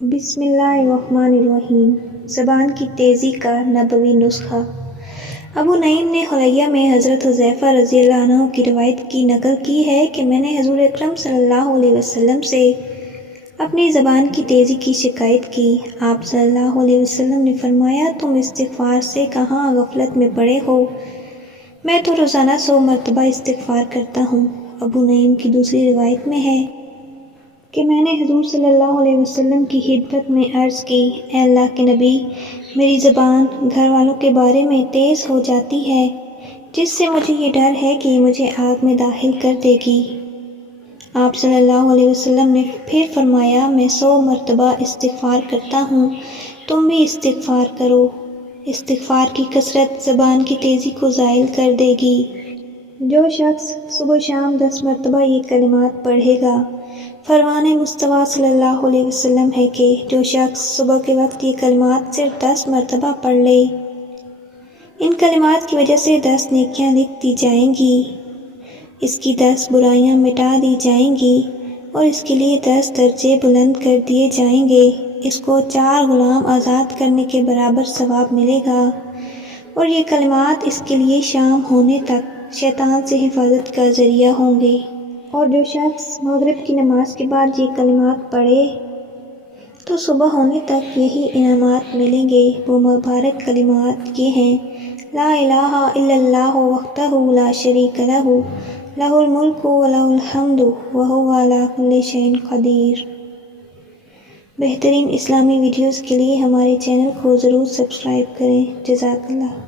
بسم اللہ الرحمن الرحیم۔ زبان کی تیزی کا نبوی نسخہ۔ ابو نعیم نے حلیہ میں حضرت حذیفہ رضی اللہ عنہ کی روایت کی نقل کی ہے کہ میں نے حضور اکرم صلی اللہ علیہ وسلم سے اپنی زبان کی تیزی کی شکایت کی۔ آپ صلی اللہ علیہ وسلم نے فرمایا، تم استغفار سے کہاں غفلت میں پڑے ہو؟ میں تو روزانہ 100 مرتبہ استغفار کرتا ہوں۔ ابو نعیم کی دوسری روایت میں ہے کہ میں نے حضور صلی اللہ علیہ وسلم کی خدمت میں عرض کی، اے اللہ کے نبی، میری زبان گھر والوں کے بارے میں تیز ہو جاتی ہے، جس سے مجھے یہ ڈر ہے کہ یہ مجھے آگ میں داخل کر دے گی۔ آپ صلی اللہ علیہ وسلم نے پھر فرمایا، میں 100 مرتبہ استغفار کرتا ہوں، تم بھی استغفار کرو۔ استغفار کی کثرت زبان کی تیزی کو زائل کر دے گی۔ جو شخص صبح و شام 10 مرتبہ یہ کلمات پڑھے گا، فرمان مصطفیٰ صلی اللہ علیہ وسلم ہے کہ جو شخص صبح کے وقت یہ کلمات صرف 10 مرتبہ پڑھ لے، ان کلمات کی وجہ سے 10 نیکیاں لکھ دی جائیں گی، اس کی 10 برائیاں مٹا دی جائیں گی اور اس کے لیے 10 درجے بلند کر دیے جائیں گے۔ اس کو 4 غلام آزاد کرنے کے برابر ثواب ملے گا، اور یہ کلمات اس کے لیے شام ہونے تک شیطان سے حفاظت کا ذریعہ ہوں گے۔ اور جو شخص مغرب کی نماز کے بعد یہ کلمات پڑھے تو صبح ہونے تک یہی انعامات ملیں گے۔ وہ مبارک کلمات یہ ہیں، لا الہ الا اللہ وحدہ لا شریک لہ، لہ الملک و لہ الحمد وہو علی کل شیء قدیر۔ بہترین اسلامی ویڈیوز کے لیے ہمارے چینل کو ضرور سبسکرائب کریں۔ جزاک اللہ۔